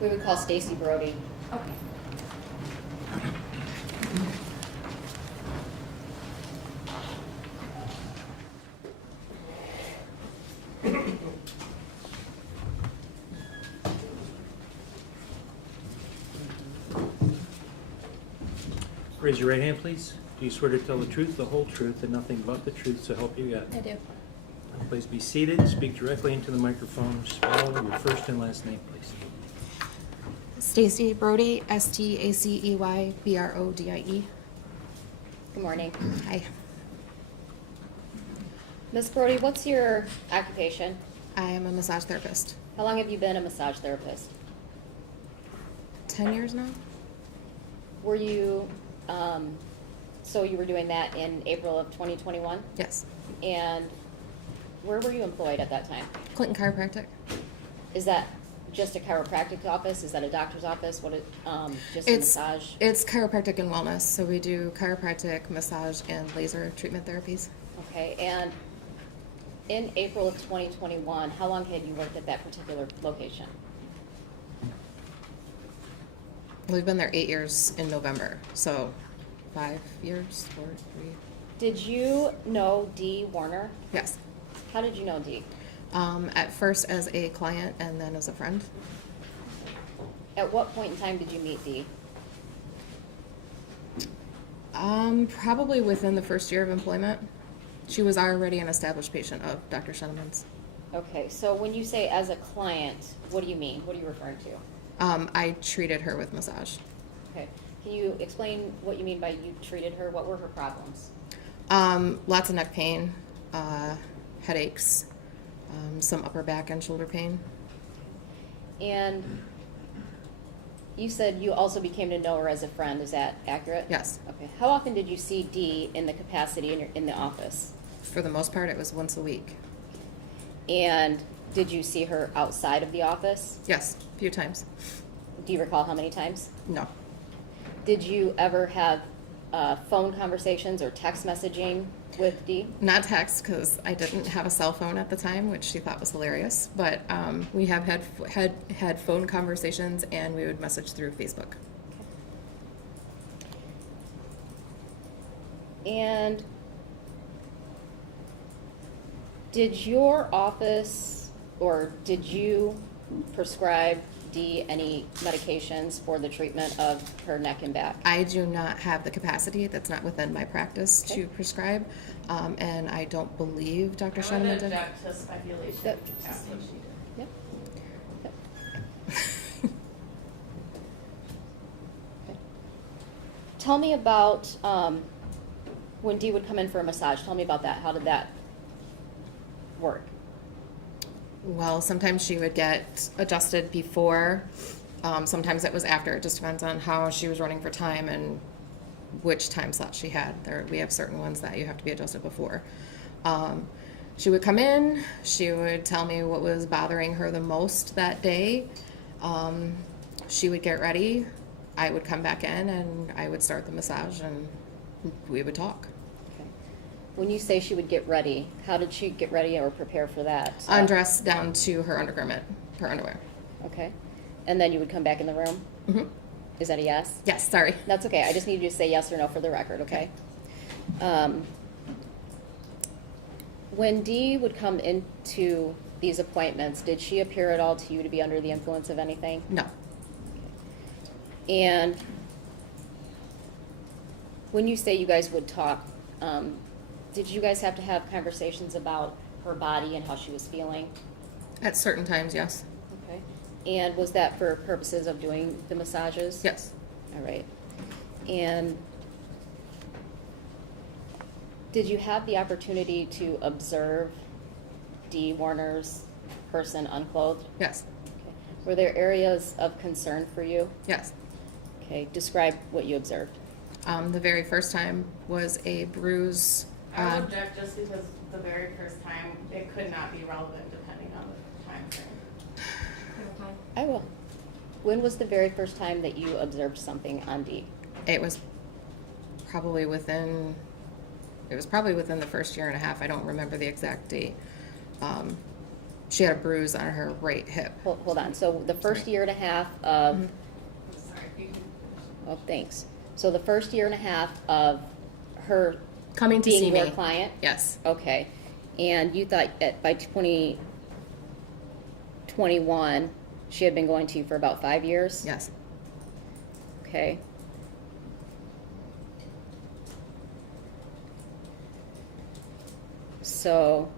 We would call Stacy Brodie. Okay. Raise your right hand, please. Do you swear to tell the truth, the whole truth, and nothing but the truth, so help you God? I do. Please be seated. Speak directly into the microphone. Spell your first and last name, please. Stacy Brodie, STACEY Good morning. Hi. Ms. Brodie, what's your occupation? I am a massage therapist. How long have you been a massage therapist? 10 years now? Were you, so you were doing that in April of 2021? Yes. And where were you employed at that time? Clinton Chiropractic. Is that just a chiropractic office? Is that a doctor's office? What, just a massage? It's chiropractic and wellness. So we do chiropractic, massage, and laser treatment therapies. Okay, and in April of 2021, how long had you worked at that particular location? We've been there 8 years in November. So 5 years, 4, 3. Did you know Dee Warner? Yes. How did you know Dee? At first as a client and then as a friend. At what point in time did you meet Dee? Probably within the first year of employment. She was already an established patient of Dr. Sheneman's. Okay, so when you say as a client, what do you mean? What are you referring to? I treated her with massage. Okay, can you explain what you mean by you treated her? What were her problems? Lots of neck pain, headaches, some upper back and shoulder pain. And you said you also became to know her as a friend. Is that accurate? Yes. Okay. How often did you see Dee in the capacity in the office? For the most part, it was once a week. And did you see her outside of the office? Yes, a few times. Do you recall how many times? No. Did you ever have phone conversations or text messaging with Dee? Not text, because I didn't have a cell phone at the time, which she thought was hilarious. But we have had phone conversations, and we would message through Facebook. And did your office, or did you prescribe Dee any medications for the treatment of her neck and back? I do not have the capacity. That's not within my practice Okay. to prescribe, and I don't believe Dr. I would Sheneman did. object to speculation. Yep. That's what she did. Yep. Yep. Okay. Tell me about when Dee would come in for a massage. Tell me about that. How did that work? Well, sometimes she would get adjusted before. Sometimes it was after. It just depends on how she was running for time and which time slot she had. We have certain ones that you have to be adjusted before. She would come in. She would tell me what was bothering her the most that day. She would get ready. I would come back in and I would start the massage and we would talk. Okay. When you say she would get ready, how did she get ready or prepare for that? Undress down to her undergarment, her underwear. Okay. And then you would come back in the room? Hmm. Is that a yes? Yes, sorry. That's okay. I just need you to say yes or no for the record, okay? When Dee would come into these appointments, did she appear at all to you to be under the influence of anything? No. And when you say you guys would talk, did you guys have to have conversations about her body and how she was feeling? At certain times, yes. Okay. And was that for purposes of doing the massages? Yes. All right. And did you have the opportunity to observe Dee Warner's person unclothed? Yes. Okay. Were there areas of concern for you? Yes. Okay. Describe what you observed. The very first time was a bruise. I would object just because the very first time, it could not be relevant depending on the time frame. I will. When was the very first time that you observed something on Dee? It was probably within the first year and a half. I don't remember the exact date. she had a bruise on her right hip. Hold on, so the first Sorry. year and a half of, Mhm. I'm sorry, you can finish. oh, thanks. So the first year and a half of her Coming to see being me. your client? Yes. Okay, and you thought by 2021, she had been going to you for about 5 years? Yes. Okay. So,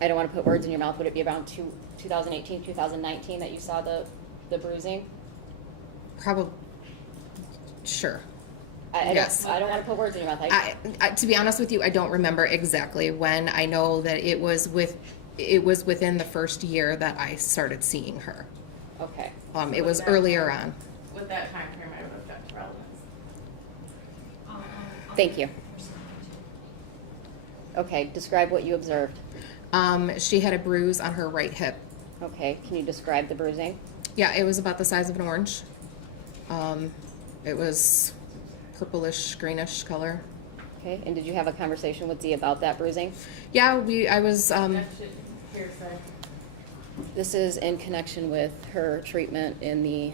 I don't want to put words in your mouth, would it be around 2018, 2019 that you saw the bruising? Probably. Sure. Yes. Yes. I don't want to put words in your mouth. To be honest with you, I don't remember exactly when. I know that it was within the first year that I started seeing her. Okay. It was earlier on. With that time frame, I would have got relevance. Thank you. Okay, describe what you observed. She had a bruise on her right hip. Okay, can you describe the bruising? Yeah, it was about the size of an orange. It was purplish, greenish color. Okay, and did you have a conversation with Dee about that bruising? Yeah, I was, That should hearsay. This is in connection with her treatment in the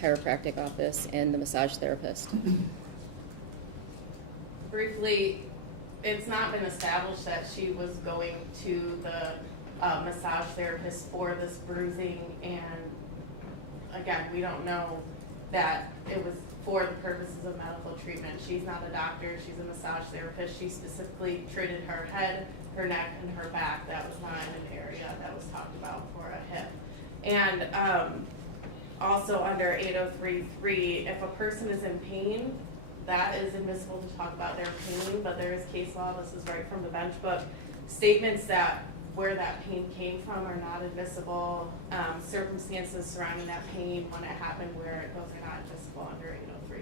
chiropractic office and the massage therapist. Briefly, it's not been established that she was going to the massage therapist for this bruising, and again, we don't know that it was for the purposes of medical treatment. She's not a doctor, she's a massage therapist. She specifically treated her head, her neck, and her back. That was not an area that was talked about for a hip. And also under 803.3, if a person is in pain, that is admissible to talk about their pain, but there is case law, this is right from the bench book, statements that where that pain came from are not admissible, circumstances surrounding that pain, when it happened, where those are not admissible under 803.3.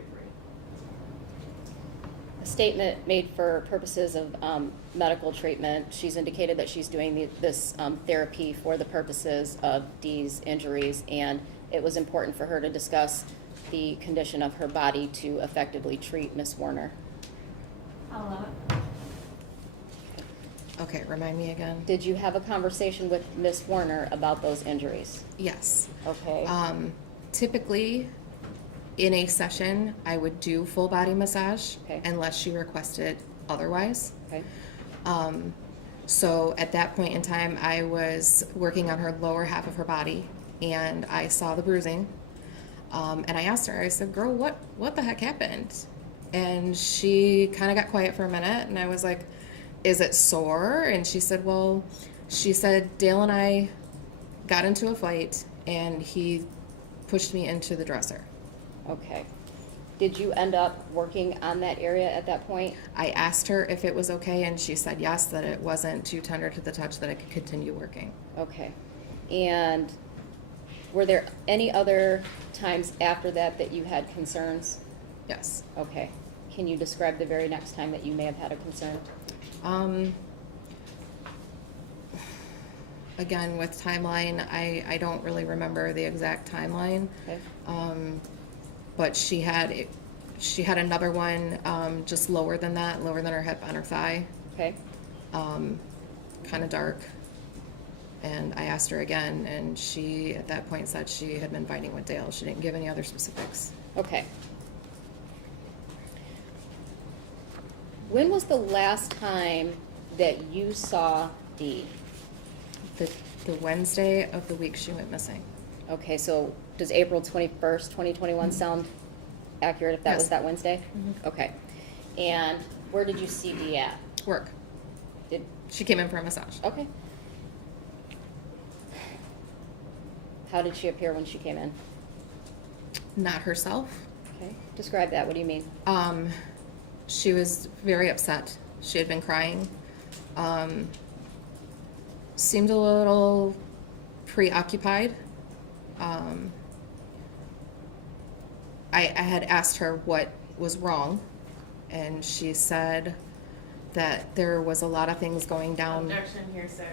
A statement made for purposes of medical treatment. She's indicated that she's doing this therapy for the purposes of Dee's injuries, and it was important for her to discuss the condition of her body to effectively treat Miss Warner. I'll allow it. okay, remind me again. Did you have a conversation with Miss Warner about those injuries? Yes. Okay. Typically, in a session, I would do full body massage Okay. unless she requested otherwise. Okay. So at that point in time, I was working on her lower half of her body, and I saw the bruising. And I asked her, I said, girl, what the heck happened? And she kind of got quiet for a minute, and I was like, is it sore? And she said, well, Dale and I got into a fight, and he pushed me into the dresser. Okay. Did you end up working on that area at that point? I asked her if it was okay, and she said yes, that it wasn't too tender to the touch, that I could continue working. Okay. And were there any other times after that you had concerns? Yes. Okay. Can you describe the very next time that you may have had a concern? Again, with timeline, I don't really remember the exact timeline. Okay. But she had another one just lower than that, lower than her hip, on her thigh, Okay. kind of dark. And I asked her again, and she at that point said she had been fighting with Dale. She didn't give any other specifics. Okay. When was the last time that you saw Dee? The Wednesday of the week she went missing. Okay, so does April 21st, 2021 sound accurate if that was Yes. that Wednesday? Okay. And where did you see Dee at? Work. Did, She came in for a massage. okay. How did she appear when she came in? Not herself. Okay. Describe that. What do you mean? She was very upset. She had been crying. Seemed a little preoccupied. I had asked her what was wrong, and she said that there was a lot of things going down. Objection here, sir.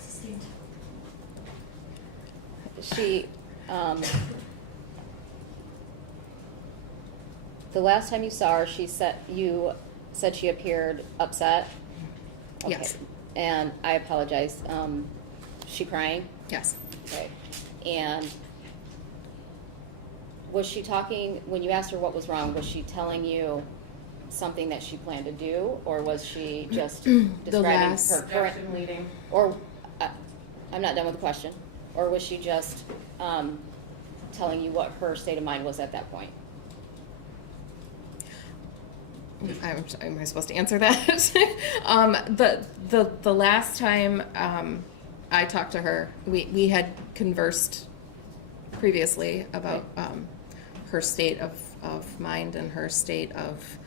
Sustained. She, the last time you saw her, you said she appeared upset? Okay. Yes. And I apologize, she crying? Yes. Okay. And was she talking, when you asked her what was wrong, was she telling you something that she planned to do, or was she just describing last- her current? Objection leading. Or, I'm not done with the question, or was she just telling you what her state of mind was at that point? Am I supposed to answer that? The last time I talked to her, we had conversed previously about her state of mind and her state of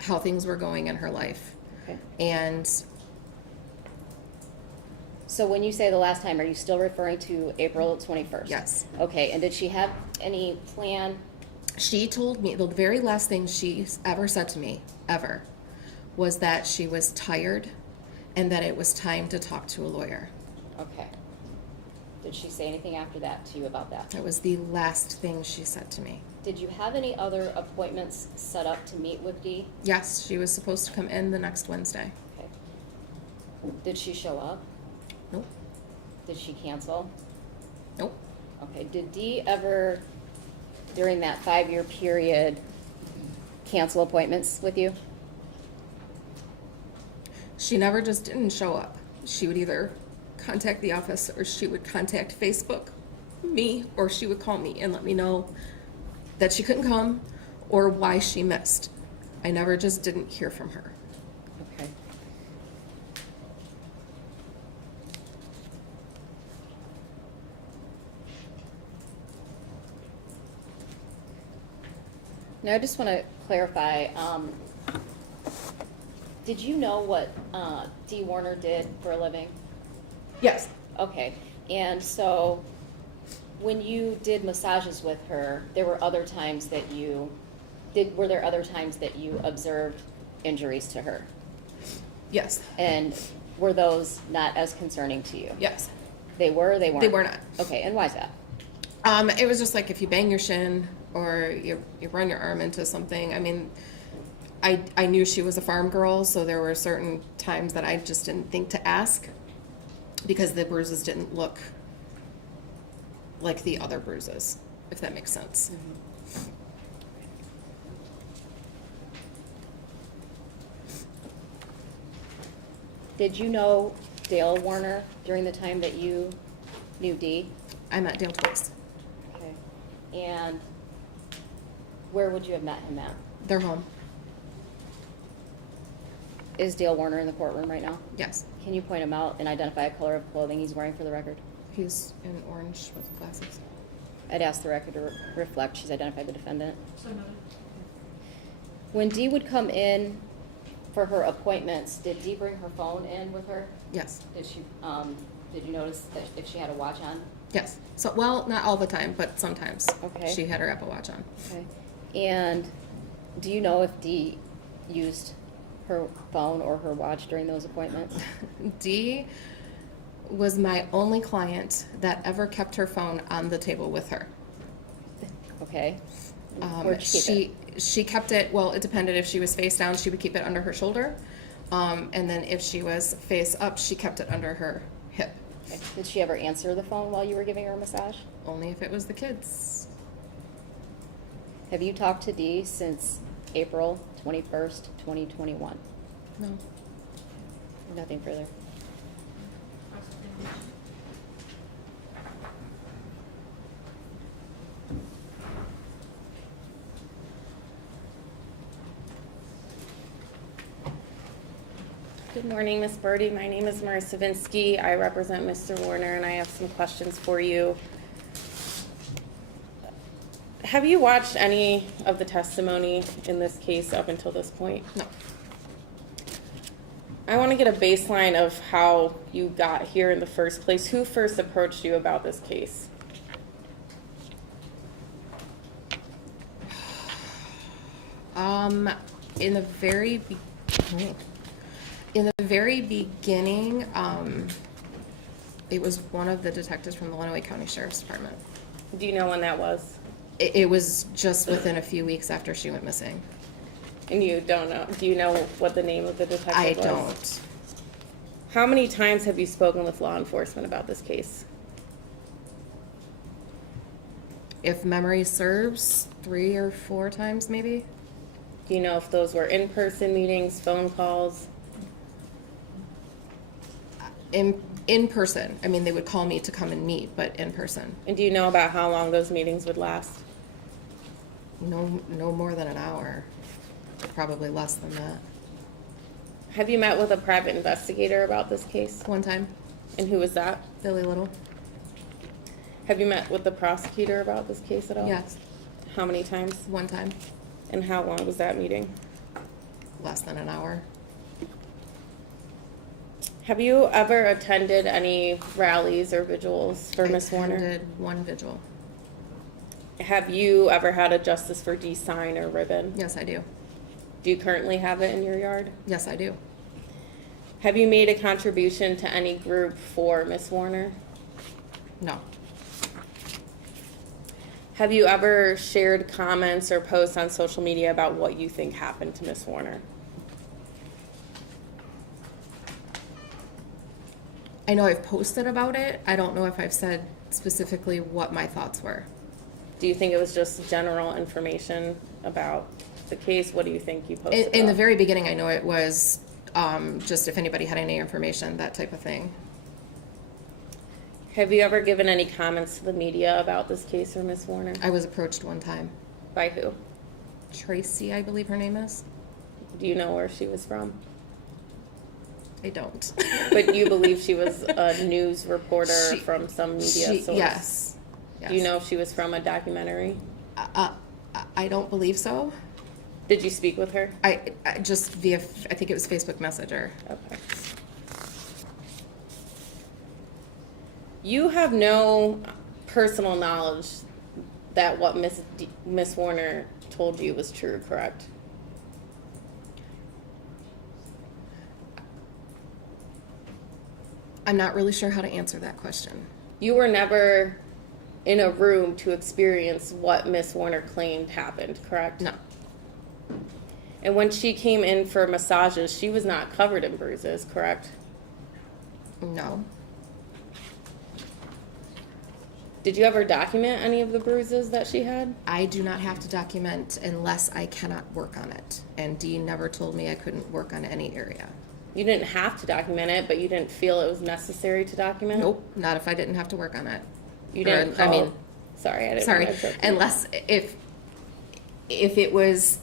how things were going in her life. Okay. And So when you say the last time, are you still referring to April 21st? yes, Okay, and did she have any plan? she told me the very last thing she ever said to me, ever, was that she was tired and that it was time to talk to a lawyer. Okay. Did she say anything after that to you about that? That was the last thing she said to me. Did you have any other appointments set up to meet with Dee? Yes, she was supposed to come in the next Wednesday. Okay. Did she show up? Nope. Did she cancel? Nope. Okay, did Dee ever, during that 5-year period, cancel appointments with you? She never just didn't show up. She would either contact the office or she would contact Facebook, me, or she would call me and let me know that she couldn't come or why she missed. I never just didn't hear from her. Okay. Now, I just want to clarify, did you know what Dee Warner did for a living? Yes. Okay, and so when you did massages with her, there were other times that were there other times that you observed injuries to her? Yes. And were those not as concerning to you? Yes. They were, they weren't? They were not. Okay, and why is that? It was just like if you bang your shin or you run your arm into something. I mean, I knew she was a farm girl, so there were certain times that I just didn't think to ask because the bruises didn't look like the other bruises, if that makes sense. Did you know Dale Warner during the time that you knew Dee? I met Dale twice. Okay. And where would you have met him at? They're home. Is Dale Warner in the courtroom right now? Yes. Can you point him out and identify a color of clothing he's wearing for the record? He's in orange with glasses. I'd ask the record to reflect she's identified the defendant. So noted. When Dee would come in for her appointments, did Dee bring her phone in with her? Yes. Did you notice that if she had a watch on? Yes. So, well, not all the time, but sometimes. Okay. She had her Apple Watch on. Okay. And do you know if Dee used her phone or her watch during those appointments? Dee was my only client that ever kept her phone on the table with her. Okay. Where'd she keep it? She kept it, well, it depended. If she was face down, she would keep it under her shoulder. And then if she was face up, she kept it under her hip. Okay. Did she ever answer the phone while you were giving her a massage? Only if it was the kids. Have you talked to Dee since April 21st, 2021? No. Nothing further. Good morning, Ms. Brodie. My name is Marissa Vinsky. I represent Mr. Warner, and I have some questions for you. Have you watched any of the testimony in this case up until this point? No. I want to get a baseline of how you got here in the first place. Who first approached you about this case? In the very beginning, it was one of the detectives from the Lenawee County Sheriff's Department. Do you know when that was? It was just within a few weeks after she went missing. And you don't know, do you know what the name of the detective I was? don't. How many times have you spoken with law enforcement about this case? If memory serves, 3 or 4 times maybe. Do you know if those were in-person meetings, phone calls? In person. I mean, they would call me to come and meet, but in person. And do you know about how long those meetings would last? No more than an hour. Probably less than that. Have you met with a private investigator about this case? One time, And who was that? Billy Little. Have you met with the prosecutor about this case at all? Yes, How many times? one time, And how long was that meeting? less than an hour. Have you ever attended any rallies or vigils for Miss Warner? I attended one vigil. Have you ever had a Justice for Dee sign or ribbon? Yes, I do. Do you currently have it in your yard? Yes, I do. Have you made a contribution to any group for Miss Warner? No. Have you ever shared comments or posts on social media about what you think happened to Miss Warner? I know I've posted about it. I don't know if I've said specifically what my thoughts were. Do you think it was just general information about the case? What do you think you posted In the about? very beginning, I know it was just if anybody had any information, that type of thing. Have you ever given any comments to the media about this case or Miss Warner? I was approached one time. By who? Tracy, I believe her name is. Do you know where she was from? I don't. But you believe she was a news reporter She- from some media source? Yes. Do you know if she was from a documentary? I don't believe so. Did you speak with her? I just via, I think it was Facebook Messenger. Okay. You have no personal knowledge that what Miss Warner told you was true, correct? I'm not really sure how to answer that question. You were never in a room to experience what Miss Warner claimed happened, correct? No. And when she came in for massages, she was not covered in bruises, correct? No. Did you ever document any of the bruises that she had? I do not have to document unless I cannot work on it. And Dee never told me I couldn't work on any area. You didn't have to document it, but you didn't feel it was necessary to document? Nope, not if I didn't have to work on it. You didn't Or, call, I mean, sorry, I didn't sorry, know I interrupted. unless if it was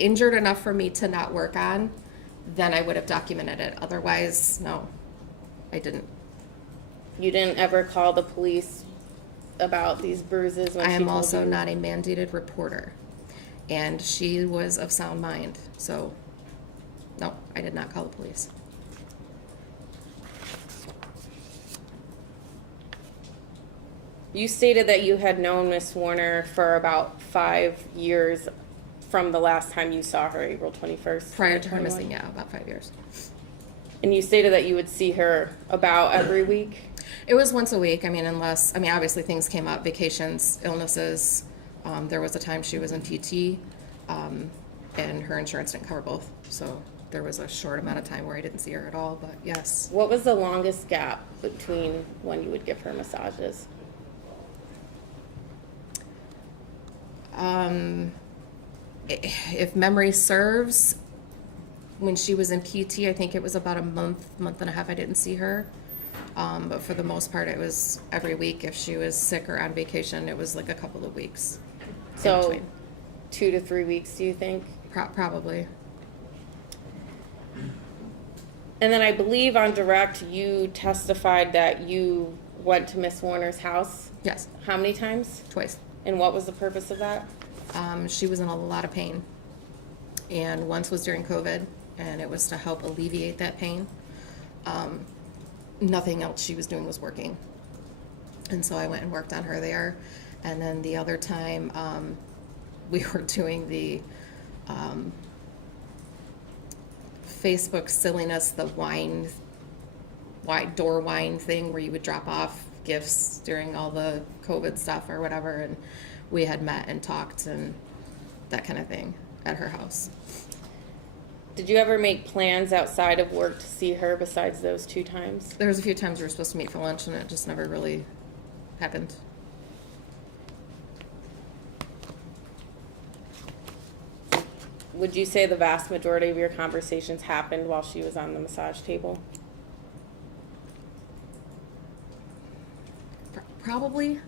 injured enough for me to not work on, then I would have documented it. Otherwise, no, I didn't. You didn't ever call the police about these bruises when I she am told also you? not a mandated reporter, and she was of sound mind, so no, I did not call the police. You stated that you had known Miss Warner for about 5 years from the last time you saw her, April 21st. Prior to her 2021. missing, yeah, about 5 years. And you stated that you would see her about every week. It was once a week. I mean, obviously things came up, vacations, illnesses. There was a time she was in PT, and her insurance didn't cover both. So there was a short amount of time where I didn't see her at all, but yes. What was the longest gap between when you would give her massages? If memory serves, when she was in PT, I think it was about a month and a half I didn't see her. But for the most part, it was every week. If she was sick or on vacation, it was like a couple of weeks. in So between. 2 to 3 weeks, do you think? Probably. And then I believe on direct, you testified that you went to Miss Warner's house. Yes, How many times? twice. And what was the purpose of that? She was in a lot of pain. And once was during COVID, and it was to help alleviate that pain. Nothing else she was doing was working. And so I went and worked on her there. And then the other time, we were doing the Facebook silliness, the door wine thing where you would drop off gifts during all the COVID stuff or whatever. And we had met and talked and that kind of thing. at her house. Did you ever make plans outside of work to see her besides those 2 times? There was a few times we were supposed to meet for lunch, and it just never really happened. Would you say the vast majority of your conversations happened while she was on the massage table? Probably.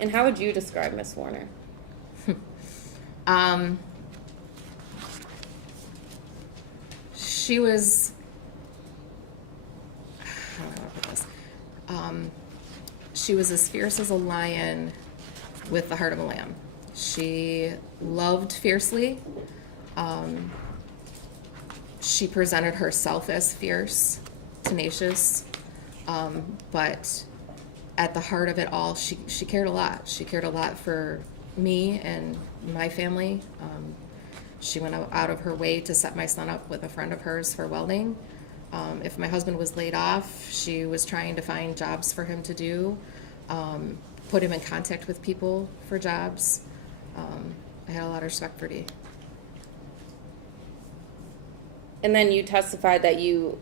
And how would you describe Miss Warner? She was, how do I want to put this? She was as fierce as a lion with the heart of a lamb. She loved fiercely. She presented herself as fierce, tenacious, but at the heart of it all, she cared a lot. She cared a lot for me and my family. She went out of her way to set my son up with a friend of hers for welding. If my husband was laid off, she was trying to find jobs for him to do, put him in contact with people for jobs. I had a lot of respect for Dee. And then you testified that you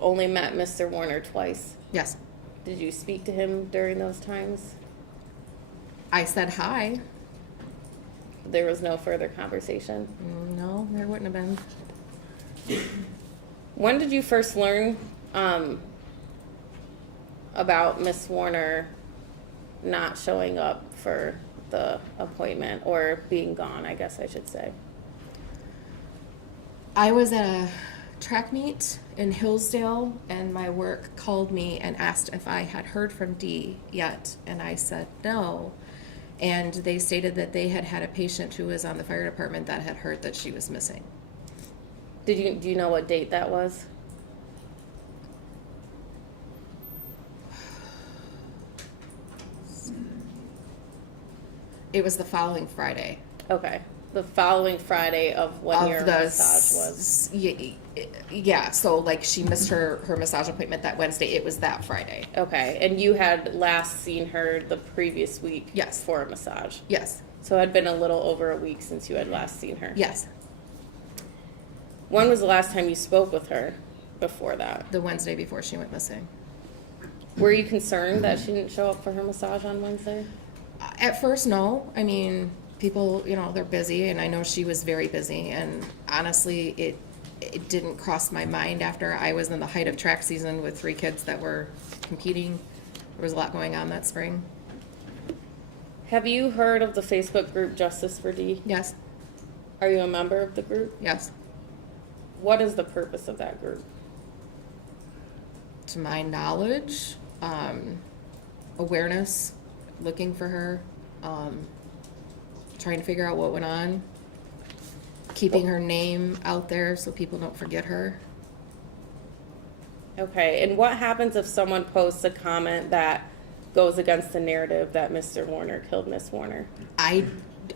only met Mr. Warner twice. Yes. Did you speak to him during those times? I said hi. There was no further conversation. No, there wouldn't have been. When did you first learn about Miss Warner not showing up for the appointment, or being gone, I guess I should say? I was at a track meet in Hillsdale, and my work called me and asked if I had heard from Dee yet, and I said no. And they stated that they had had a patient who was on the fire department that had heard that she was missing. Do you know what date that was? It was the following Friday. Okay. The following Friday of when your massage was. Yeah, so like she missed her massage appointment that Wednesday. It was that Friday. Okay. And you had last seen her the previous week. Yes. For a massage. Yes. So it had been a little over a week since you had last seen her. Yes. When was the last time you spoke with her before that? The Wednesday before she went missing. Were you concerned that she didn't show up for her massage on Wednesday? At first, no. I mean, people, they're busy, and I know she was very busy. And honestly, it didn't cross my mind after I was in the height of track season with 3 kids that were competing. There was a lot going on that spring. Have you heard of the Facebook group Justice for Dee? Yes. Are you a member of the group? Yes. What is the purpose of that group? To my knowledge, awareness, looking for her, trying to figure out what went on, keeping her name out there so people don't forget her. Okay, and what happens if someone posts a comment that goes against the narrative that Mr. Warner killed Miss Warner?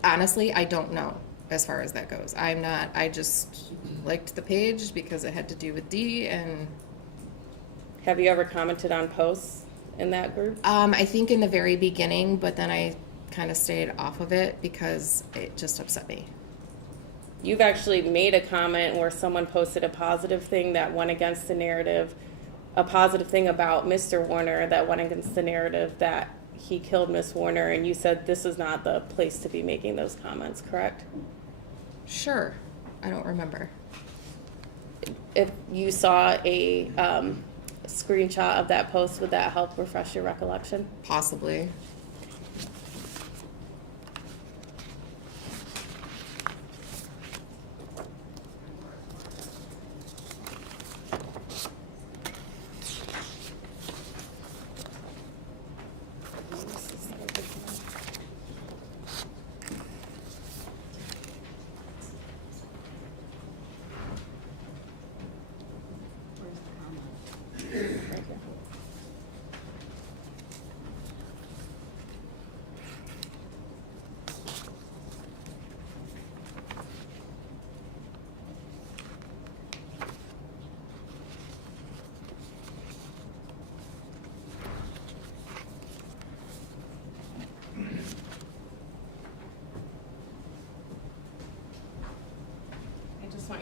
Honestly, I don't know as far as that goes. I just liked the page because it had to do with Dee. And Have you ever commented on posts in that group? I think in the very beginning, but then I kind of stayed off of it because it just upset me. You've actually made a comment where someone posted a positive thing that went against the narrative, a positive thing about Mr. Warner that went against the narrative that he killed Miss Warner, and you said this is not the place to be making those comments, correct? Sure. I don't remember. If you saw a screenshot of that post, would that help refresh your recollection? Possibly.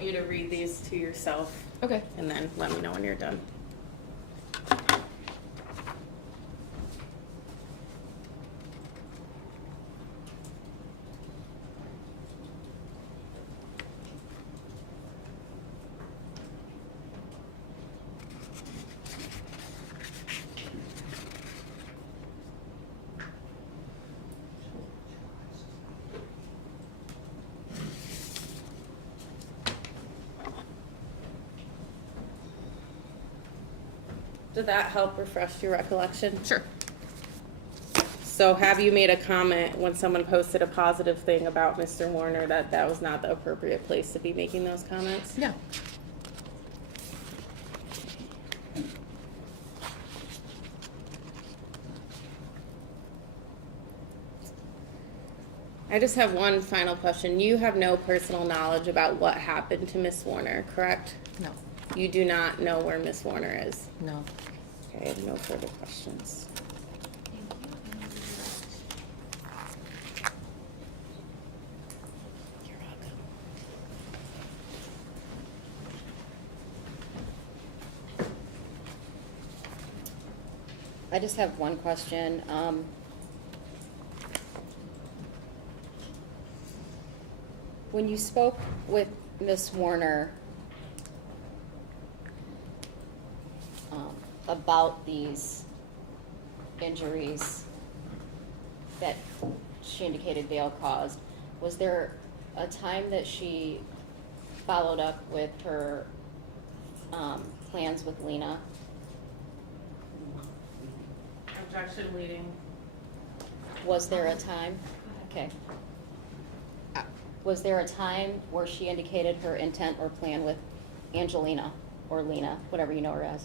want you to read these to yourself Okay. and then let me know when you're done. Did that help refresh your recollection? Sure. So have you made a comment when someone posted a positive thing about Mr. Warner that that was not the appropriate place to be making those comments? Yeah. I just have one final question. You have no personal knowledge about what happened to Miss Warner, correct? No. You do not know where Miss Warner is. No. Okay, I have no further questions. You're welcome. I just have one question. When you spoke with Miss Warner about these injuries that she indicated Dale caused, was there a time that she followed up with her plans with Lena? Objection leading. Was there a time? Okay. Was there a time where she indicated her intent or plan with Angelina or Lena, whatever you know her as?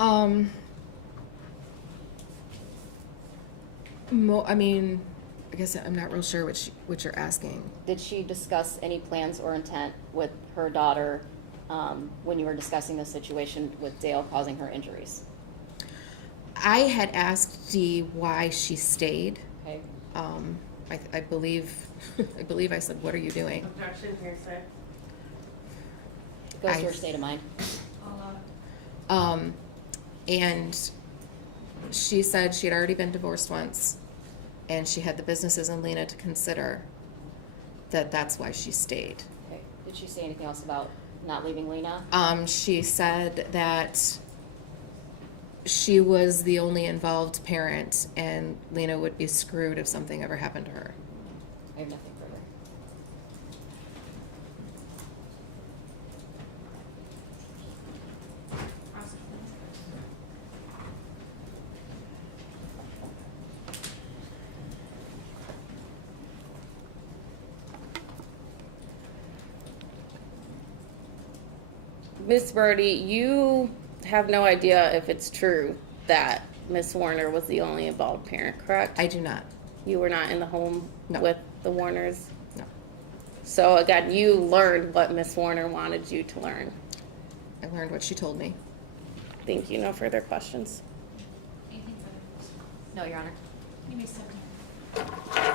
I mean, I guess I'm not real sure what you're asking. Did she discuss any plans or intent with her daughter when you were discussing the situation with Dale causing her injuries? I had asked Dee why she stayed. Okay. I believe I said, "What are you doing?" Objection hearsay. It goes to her I- state of mind. I'll allow it. And she said she had already been divorced once, and she had the businesses in Lena to consider. That's why she stayed. Okay. Did she say anything else about not leaving Lena? She said that she was the only involved parent, and Lena would be screwed if something ever happened to her. I have nothing further. Awesome. Miss Brodie, you have no idea if it's true that Miss Warner was the only involved parent, correct? I do not. You were not in the home No. with the Warners? No. So again, you learned what Miss Warner wanted you to learn. I learned what she told me. Thank you. No further questions. Anything further? No, Your Honor. You may step down.